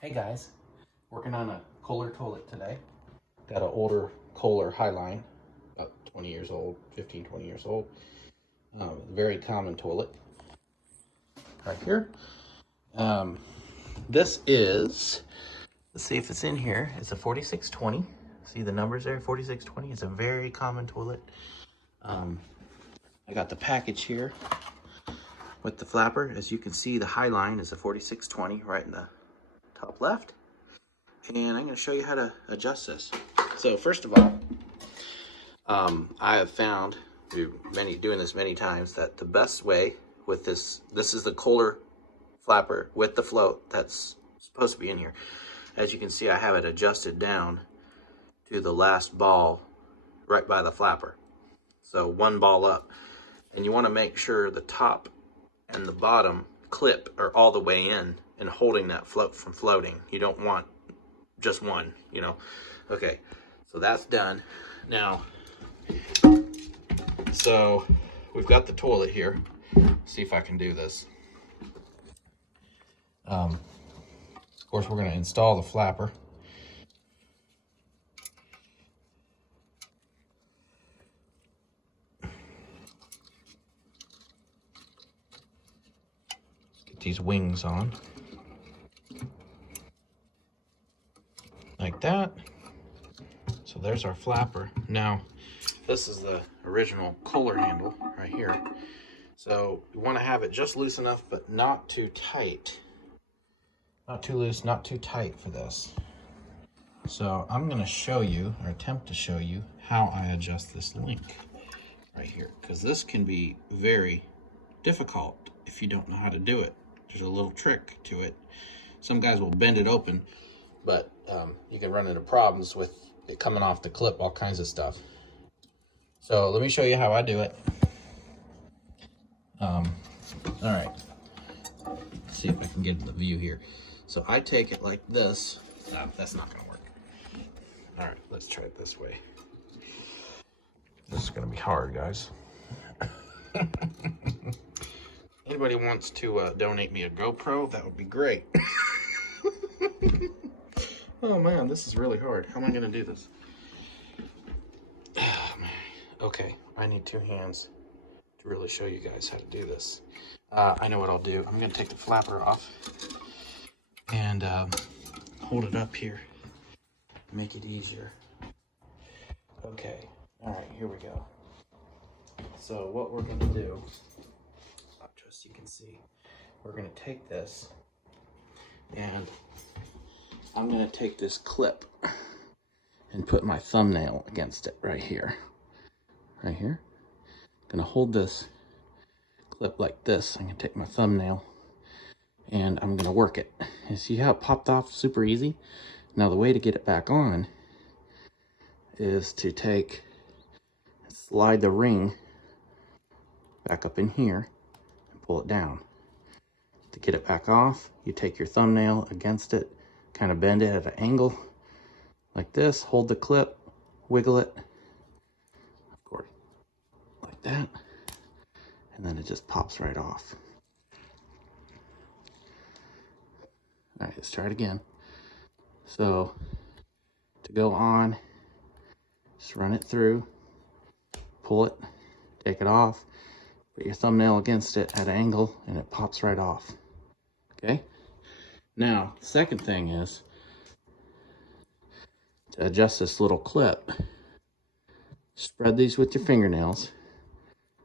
Hey guys, working on a Kohler toilet today. Got an older Kohler Highline, about 20 years old, 15, 20 years old. Very common toilet. Right here. This is, let's see if it's in here. It's a 4620. See the numbers there, 4620. It's a very common toilet. I got the package here with the flapper. As you can see, the Highline is a 4620 right in the top left. And I'm going to show you how to adjust this. So first of all, I have found, doing this many times, that the best way with this is the Kohler flapper with the float that's supposed to be in here. As you can see, I have it adjusted down to the last ball right by the flapper. So one ball up. And you want to make sure the top and the bottom clip are all the way in and holding that float from floating. You don't want just one, you know. Okay, so that's done. Now, so we've got the toilet here. See if I can do this. Of course, we're going to install the flapper. Get these wings on. Like that. So there's our flapper. Now, this is the original Kohler handle right here. So you want to have it just loose enough, but not too tight. Not too loose, not too tight for this. So I'm going to show you, or attempt to show you, how I adjust this link right here. Because this can be very difficult if you don't know how to do it. There's a little trick to it. Some guys will bend it open, but you can run into problems with it coming off the clip, all kinds of stuff. So let me show you how I do it. All right, let's see if I can get the view here. So I take it like this. That's not gonna work. All right, let's try it this way. This is gonna be hard, guys. Anybody wants to donate me a GoPro, that would be great. Oh man, this is really hard. How am I gonna do this? Oh, man. Okay, I need two hands to really show you guys how to do this. I know what I'll do. I'm gonna take the flapper off and hold it up here, make it easier. Okay, all right, here we go. So what we're gonna do, just so you can see, we're gonna take this and I'm gonna take this clip and put my thumbnail against it right here. Right here. I'm gonna hold this clip like this. I'm gonna take my thumbnail and I'm gonna work it. You see how it popped off super easy? Now the way to get it back on is to take, slide the ring back up in here and pull it down. To get it back off, you take your thumbnail against it, kind of bend it at an angle like this, hold the clip, wiggle it, of course, like that, and then it just pops right off. All right, let's try it again. So to go on, just run it through, pull it, take it off, put your thumbnail against it at an angle, and it pops right off. Okay? Now, the second thing is to adjust this little clip. Spread these with your fingernails.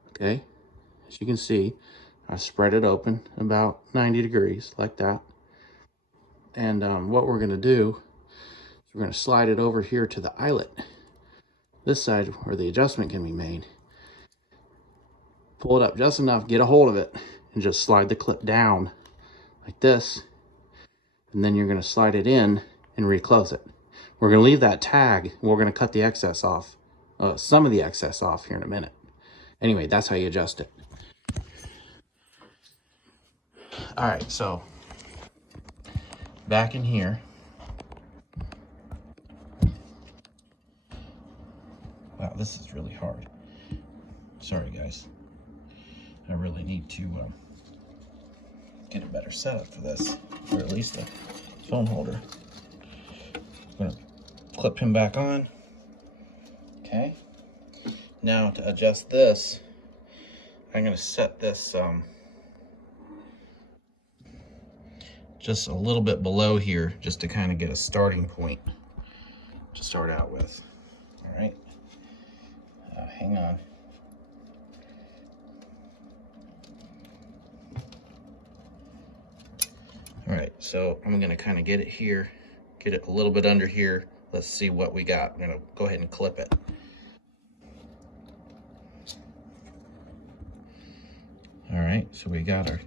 Okay? As you can see, I spread it open about 90 degrees, like that. And what we're going to do is we're going to slide it over here to the eyelet. This side where the adjustment can be made. Pull it up just enough, get a hold of it, and just slide the clip down like this. And then you're going to slide it in and reclose it. We're going to leave that tag, and we're going to cut the excess off, some of the excess off here in a minute. Anyway, that's how you adjust it. All right, so back in here. Wow, this is really hard. Sorry, guys. I really need to get a better setup for this, or at least a phone holder. I'm gonna clip him back on. Okay. Now to adjust this, I'm gonna set this just a little bit below here, just to kind of get a starting point to start out with. All right. Hang on. All right, so I'm gonna kind of get it here, get it a little bit under here. Let's see what we got. I'm gonna go ahead and clip it. All right, so we got our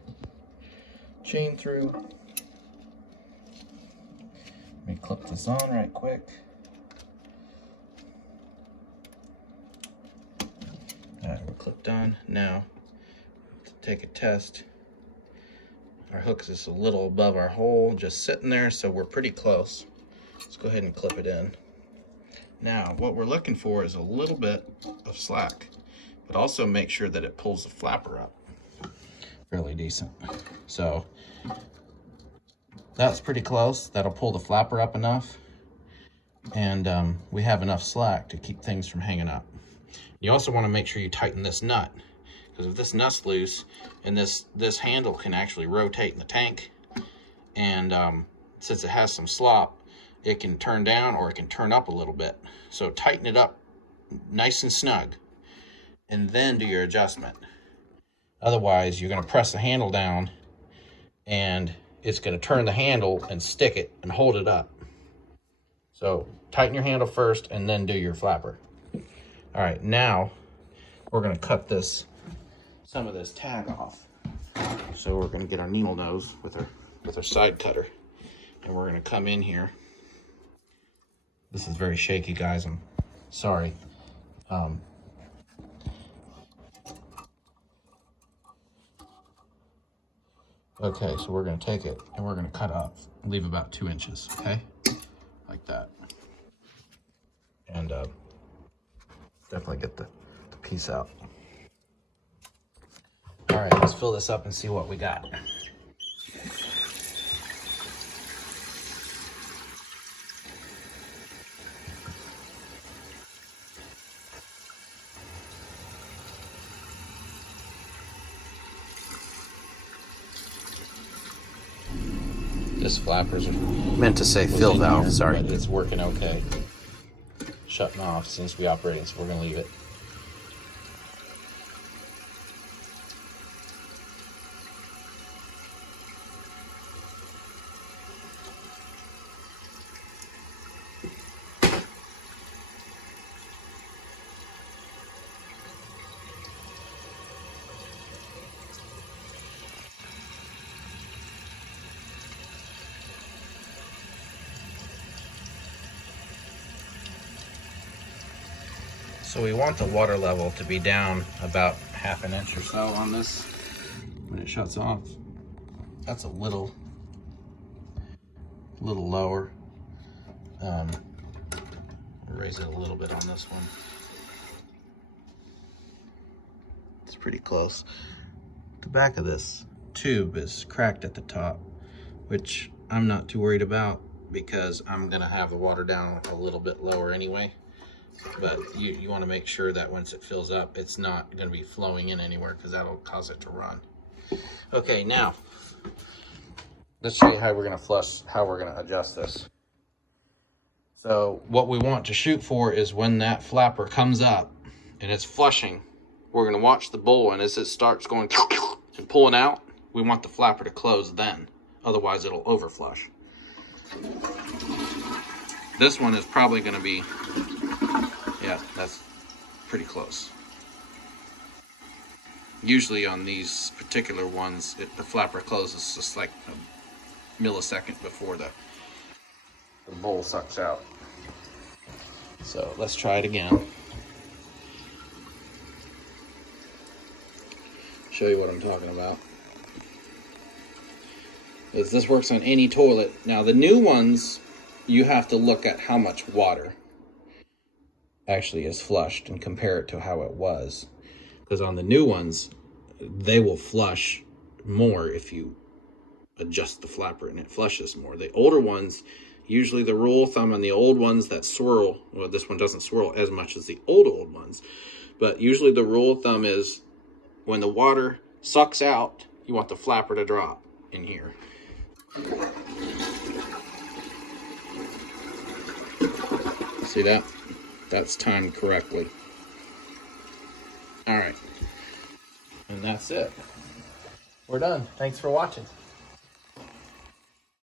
chain through. Let me clip this on right quick. All right, we're clipped on. Now, to take a test, our hook is just a little above our hole, just sitting there, so we're pretty close. Let's go ahead and clip it in. Now, what we're looking for is a little bit of slack, but also make sure that it pulls the flapper up fairly decent. So that's pretty close. That'll pull the flapper up enough, and we have enough slack to keep things from hanging up. You also want to make sure you tighten this nut, because if this nut's loose, and this handle can actually rotate in the tank, and since it has some slop, it can turn down or it can turn up a little bit. So tighten it up nice and snug, and then do your adjustment. Otherwise, you're going to press the handle down, and it's going to turn the handle and stick it and hold it up. So tighten your handle first, and then do your flapper. All right, now we're going to cut some of this tag off. So we're going to get our needle nose with our side cutter, and we're going to come in here. This is very shaky, guys. I'm sorry. Okay, so we're going to take it and we're going to cut off, leave about 2 inches, okay? Like that. And definitely get the piece out. All right, let's fill this up and see what we got. This flapper's meant to say fill valve, sorry. But it's working okay. Shutting off, seems to be operating, so we're gonna leave it. So we want the water level to be down about 1/2 inch or so on this when it shuts off. That's a little lower. Raise it a little bit on this one. It's pretty close. The back of this tube is cracked at the top, which I'm not too worried about because I'm gonna have the water down a little bit lower anyway. But you want to make sure that once it fills up, it's not going to be flowing in anywhere, because that'll cause it to run. Okay, now let's show you how we're going to adjust this. So what we want to shoot for is when that flapper comes up and it's flushing, we're going to watch the bowl, and as it starts going and pulling out, we want the flapper to close then. Otherwise it'll overflush. This one is probably going to be, yeah, that's pretty close. Usually on these particular ones, the flapper closes just like a millisecond before the bowl sucks out. So let's try it again. Show you what I'm talking about. This works on any toilet. Now the new ones, you have to look at how much water actually is flushed and compare it to how it was, because on the new ones they will flush more if you adjust the flapper and it flushes more. The older ones, usually the rule of thumb on the old ones that swirl, well, this one doesn't swirl as much as the old ones, but usually the rule of thumb is when the water sucks out, you want the flapper to drop in here. See that? That's timed correctly. All right. And that's it. We're done. Thanks for watching.